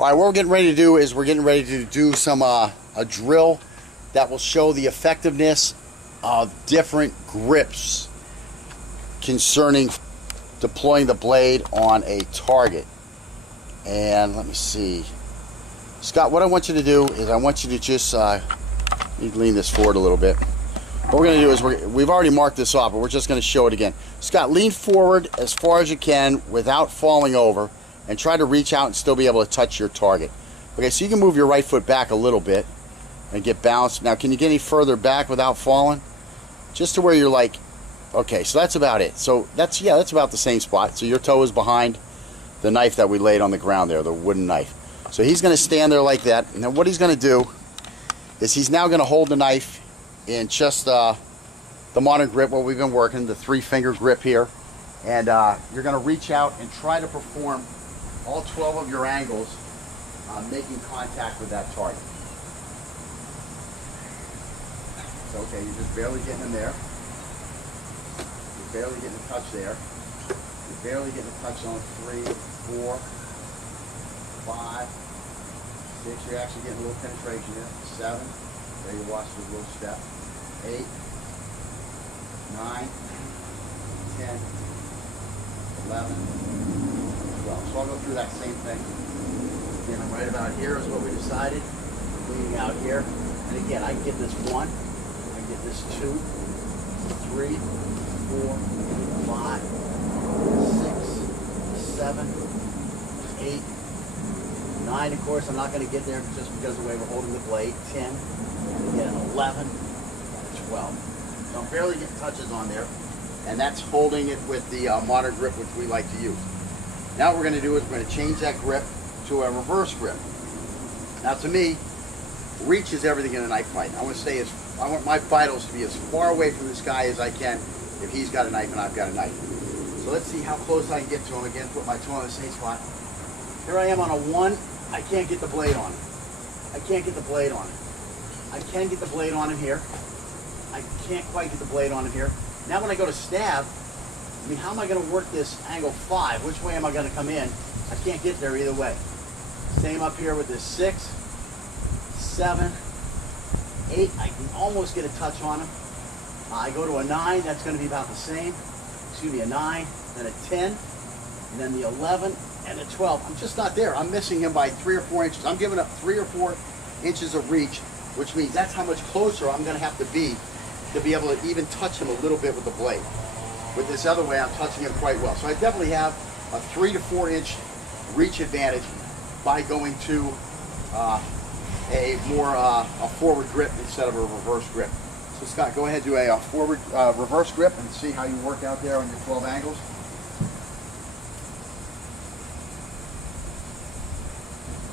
All right, what we're getting ready to do is we're getting ready to do some a drill that will show the effectiveness of different grips concerning deploying the blade on a target. And let me see, Scott, what I want you to do is I want you to just you lean this forward a little bit. What we're going to do is we've already marked this off, but we're just going to show it again. Scott, lean forward as far as you can without falling over, and try to reach out and still be able to touch your target. Okay, so you can move your right foot back a little bit and get balanced. Now, can you get any further back without falling? Just to where you're like, okay, so that's about it. So that's about the same spot. So your toe is behind the knife that we laid on the ground there, the wooden knife. So he's going to stand there like that. And then what he's going to do is he's now going to hold the knife in just the modern grip, what we've been working, the 3-finger grip here. And you're going to reach out and try to perform all 12 of your angles making contact with that target. So, okay, you're just barely getting in there. You're barely getting a touch there. You're barely getting a touch on 3, 4, 5, 6. You're actually getting a little penetration here. 7. There you watch the little step. 8, 9, 10, 11, 12. So I'll go through that same thing. Again, I'm right about here is what we decided. Leaning out here. And again, I can get this 1, I can get this 2, 3, 4, 5, 6, 7, 8, 9. Of course, I'm not going to get there just because of the way we're holding the blade. 10, and again, 11, and 12. So I'm barely getting touches on there. And that's holding it with the modern grip, which we like to use. Now what we're going to do is we're going to change that grip to a reverse grip. Now to me, reach is everything in a knife fight. I want my vitals to be as far away from this guy as I can if he's got a knife and I've got a knife. So let's see how close I can get to him. Again, put my toe on the same spot. Here I am on a 1. I can't get the blade on him. I can't get the blade on him. I can get the blade on him here. I can't quite get the blade on him here. Now when I go to stab, I mean, how am I going to work this angle 5? Which way am I going to come in? I can't get there either way. Same up here with this 6, 7, 8. I can almost get a touch on him. I go to a 9. That's going to be about the same. Excuse me, a 9, then a 10, and then the 11, and a 12. I'm just not there. I'm missing him by 3 or 4 inches. I'm giving up 3 or 4 inches of reach, which means that's how much closer I'm going to have to be able to even touch him a little bit with the blade. With this other way, I'm touching him quite well. So I definitely have a 3 to 4 inch reach advantage by going to a forward grip instead of a reverse grip. So Scott, go ahead and do a forward reverse grip and see how you work out there on your 12 angles.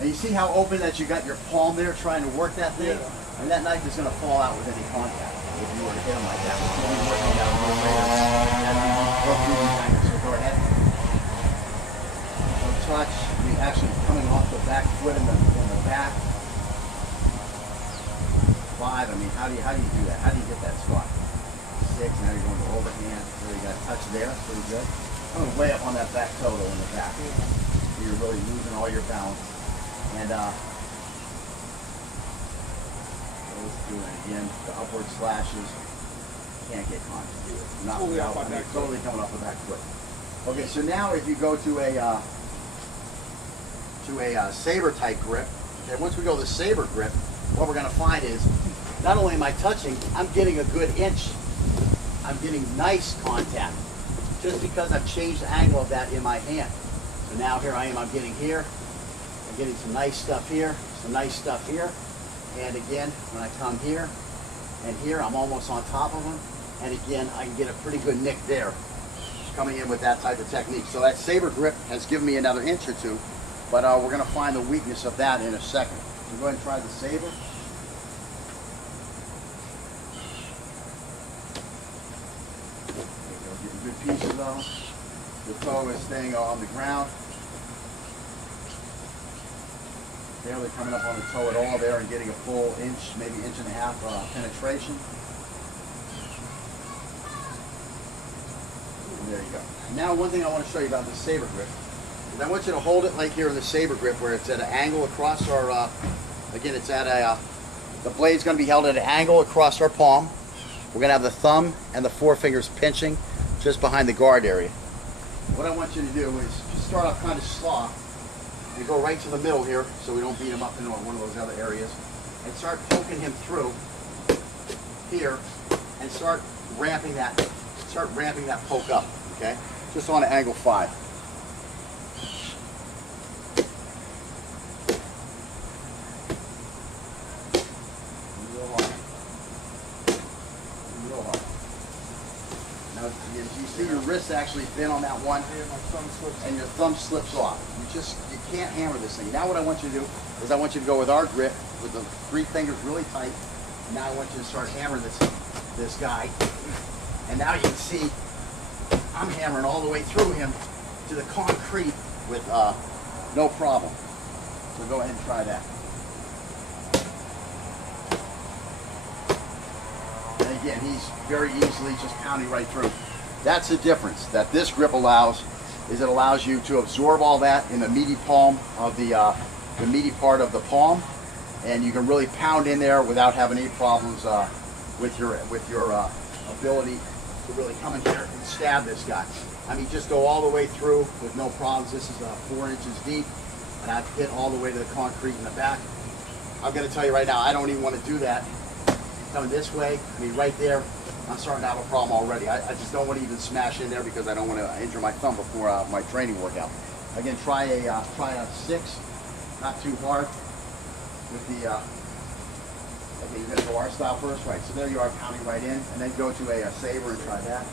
And you see how open that you got your palm there trying to work that thing? And that knife is going to fall out with any contact if you were to hit him like that. We'll be working that a little later as we go through these angles. So go ahead. So touch. You're actually coming off the back foot in the back. 5. I mean, how do you do that? How do you get that spot? 6. Now you're going to overhand. So you got a touch there. Pretty good. Coming way up on that back toe though in the back. So you're really losing all your balance. And doing again the upward slashes. Can't get contact. Not without totally coming off the back foot. Okay, so now if you go to a saber type grip, okay, once we go to the saber grip, what we're going to find is not only am I touching, I'm getting a good inch. I'm getting nice contact just because I've changed the angle of that in my hand. So now here I am. I'm getting here. I'm getting some nice stuff here. Some nice stuff here. And again, when I come here and here, I'm almost on top of them. And again, I can get a pretty good nick there coming in with that type of technique. So that saber grip has given me another inch or 2, but we're going to find the weakness of that in a second. So go ahead and try the saber. There you go, getting good pieces of them. The toe is staying on the ground. Barely coming up on the toe at all there and getting a full inch, maybe inch and a half penetration. And there you go. Now one thing I want to show you about the saber grip And I want you to hold it like here in the Sabre grip, where it's at an angle across our, again, it's at a, the blade's going to be held at an angle across our palm. We're going to have the thumb and the forefingers pinching just behind the guard area. What I want you to do is just start off kind of soft. You go right to the middle here so we don't beat him up into one of those other areas. And start poking him through here and start ramping that poke up, okay? Just on an angle 5. Now, you see your wrist actually thin on that one, and your thumb slips off. You can't hammer this thing. Now what I want you to do is I want you to go with our grip with the 3 fingers really tight. And now I want you to start hammering this guy. And now you can see I'm hammering all the way through him to the concrete with no problem. So go ahead and try that. And again, he's very easily just pounding right through. That's the difference that this grip allows, is it allows you to absorb all that in the meaty palm of the meaty part of the palm, and you can really pound in there without having any problems with your ability to really come in here and stab this guy. I mean, just go all the way through with no problems. This is 4 inches deep, and I've hit all the way to the concrete in the back. I'm going to tell you right now, I don't even want to do that. Coming this way, I mean, right there, I'm starting to have a problem already. I just don't want to even smash in there because I don't want to injure my thumb before my training workout. Again, try a 6, not too hard. With the, okay, you're going to go our style first, right? So there you are, pounding right in, and then go to a Sabre and try that.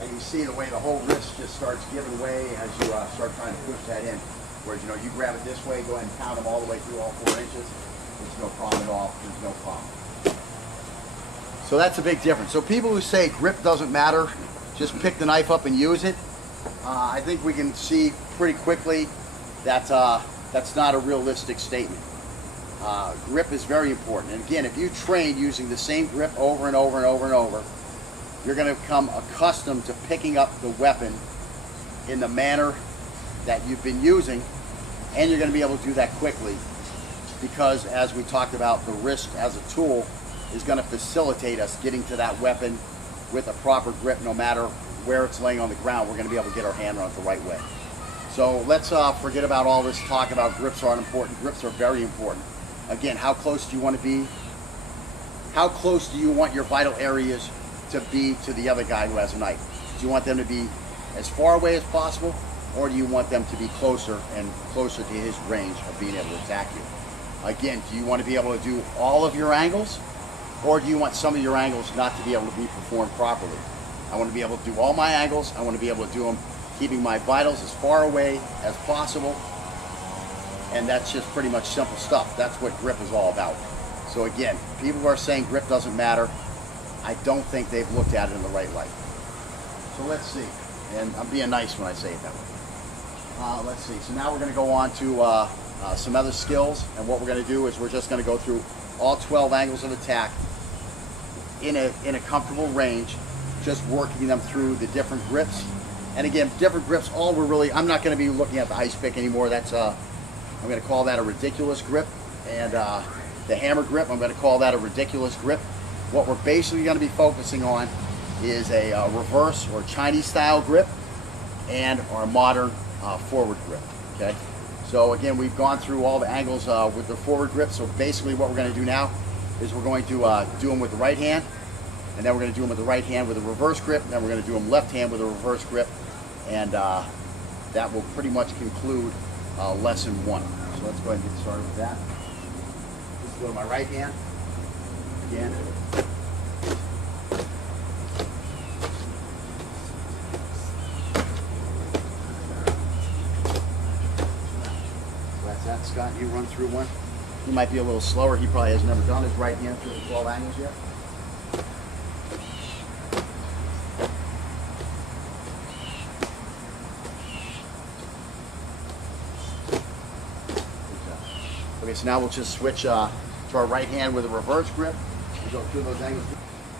And you see the way the whole wrist just starts giving way as you start trying to push that in. Whereas, you know, you grab it this way, go ahead and pound them all the way through all 4 inches. There's no problem at all. There's no problem. So that's a big difference. So people who say grip doesn't matter, just pick the knife up and use it. I think we can see pretty quickly that that's not a realistic statement. Grip is very important. And again, if you train using the same grip over and over and over and over, you're going to become accustomed to picking up the weapon in the manner that you've been using, and you're going to be able to do that quickly because, as we talked about, the wrist as a tool is going to facilitate us getting to that weapon with a proper grip. No matter where it's laying on the ground, we're going to be able to get our hand on it the right way. So let's forget about all this talk about grips aren't important. Grips are very important. Again, how close do you want to be? How close do you want your vital areas to be to the other guy who has a knife? Do you want them to be as far away as possible, or do you want them to be closer and closer to his range of being able to attack you? Again, do you want to be able to do all of your angles, or do you want some of your angles not to be able to be performed properly? I want to be able to do all my angles. I want to be able to do them keeping my vitals as far away as possible. And that's just pretty much simple stuff. That's what grip is all about. So again, people who are saying grip doesn't matter, I don't think they've looked at it in the right light. So let's see. And I'm being nice when I say it that way. Let's see. So now we're going to go on to some other skills. And what we're going to do is we're just going to go through all 12 angles of attack in a comfortable range, just working them through the different grips. And again, different grips, I'm not going to be looking at the ice pick anymore. That's I'm going to call that a ridiculous grip. And the hammer grip, I'm going to call that a ridiculous grip. What we're basically going to be focusing on is a reverse or Chinese style grip and our modern forward grip. Okay. So again, we've gone through all the angles with the forward grip. So basically what we're going to do now is we're going to do them with the right hand, and then we're going to do them with the right hand with a reverse grip, and then we're going to do them left hand with a reverse grip, and that will pretty much conclude lesson 1. So let's go ahead and get started with that. Just go to my right hand again. That, Scott, you run through one. He might be a little slower. He probably has never done his right hand through the 12 angles yet. Okay, so now we'll just switch to our right hand with a reverse grip. We'll go through those angles.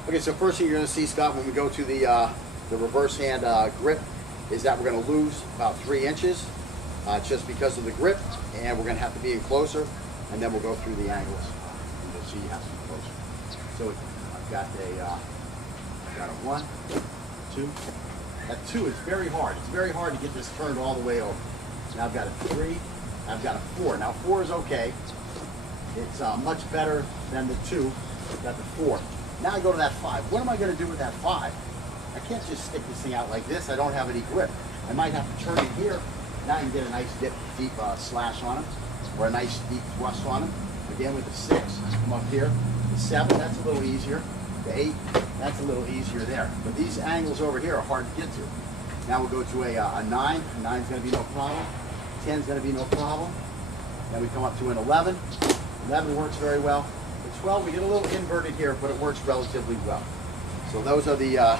Okay, so first thing you're going to see, Scott, when we go to the reverse hand grip is that we're going to lose about 3 inches. just because of the grip, and we're going to have to be in closer, and then we'll go through the angles, and you'll see you have to be closer. So I've got a 1, 2. That 2 is very hard. It's very hard to get this turned all the way over. Now I've got a 3, I've got a 4. Now 4 is okay. It's much better than the 2. I've got the 4. Now I go to that 5. What am I going to do with that 5? I can't just stick this thing out like this. I don't have any grip. I might have to turn it here. Now you can get a nice deep slash on it, or a nice deep thrust on it. Again with the 6, come up here. The 7, that's a little easier. The 8, that's a little easier there. But these angles over here are hard to get to. Now we'll go to a 9. A 9 is going to be no problem. 10 is going to be no problem. Then we come up to an 11. 11 works very well. The 12, we get a little inverted here, but it works relatively well. So those are the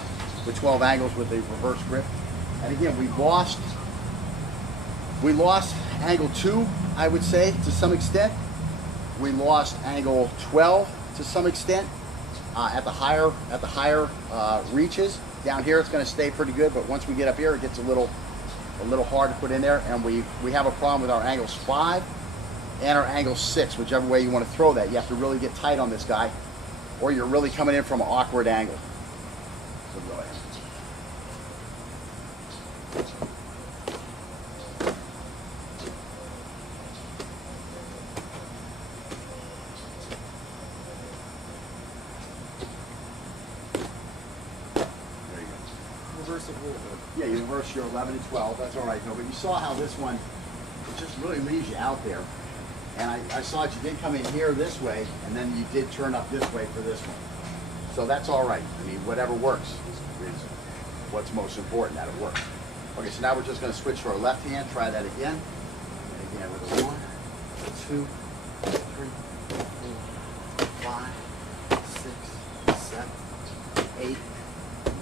12 angles with the reverse grip. And again, we lost angle 2, I would say, to some extent. We lost angle 12 to some extent at the higher reaches. Down here, it's going to stay pretty good, but once we get up here, it gets a little hard to put in there. And we have a problem with our angles 5 and our angle 6, whichever way you want to throw that. You have to really get tight on this guy, or you're really coming in from an awkward angle. So go ahead. Reverse it a little bit. Yeah, you reverse your 11 and 12. That's all right, though. But you saw how this one, it just really leaves you out there. And I saw that you did come in here this way, and then you did turn up this way for this one. So that's all right. I mean, whatever works is what's most important, that it works. Okay, so now we're just going to switch to our left hand. Try that again. And again with a 1, 2, 3, 4, 5, 6, 7, 8,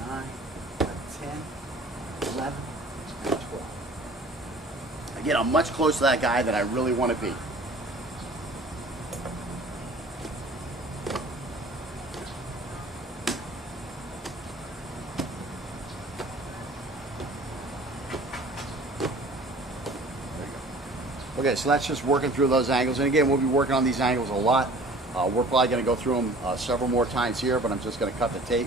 9, 10, 11, and 12. Again, I'm much closer to that guy than I really want to be. Okay, so that's just working through those angles. And again, we'll be working on these angles a lot. We're probably going to go through them several more times here, but I'm just going to cut the tape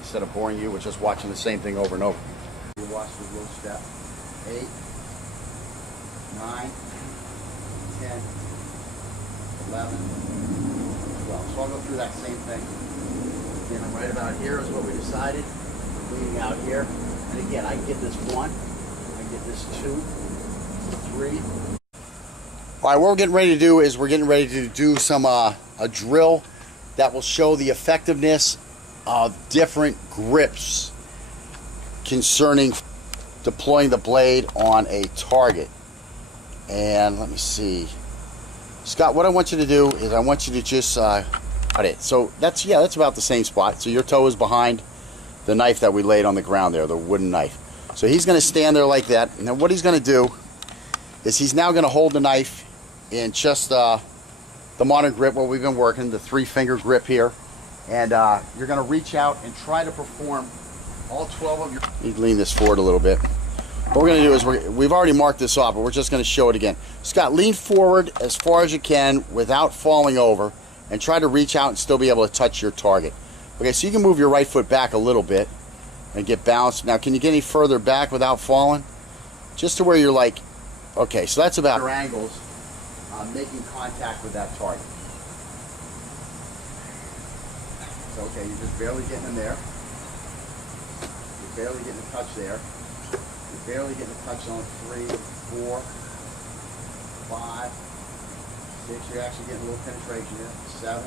instead of boring you with just watching the same thing over and over. You watch the little step. 8, 9, 10, 11, 12. So I'll go through that same thing. Again, I'm right about here is what we decided. Leading out here. And again, I can get this 1, I can get this 2, 3. All right, what we're getting ready to do is we're getting ready to do some a drill that will show the effectiveness of different grips concerning deploying the blade on a target. And let me see, Scott, what I want you to do is I want you to just cut it. So that's about the same spot. So your toe is behind the knife that we laid on the ground there, the wooden knife. So he's going to stand there like that, and then what he's going to do is he's now going to hold the knife in just the modern grip, what we've been working, the 3-finger grip here, and you're going to reach out and try to perform all 12 of your... You lean this forward a little bit. What we're going to do is we've already marked this off, but we're just going to show it again. Scott, lean forward as far as you can without falling over, and try to reach out and still be able to touch your target. Okay, so you can move your right foot back a little bit and get balanced. Now, can you get any further back without falling? Just to where you're like, okay, so that's about your angles. Making contact with that target. So, okay, you're just barely getting in there. You're barely getting a touch there. You're barely getting a touch on 3, 4, 5, 6. You're actually getting a little penetration here. 7,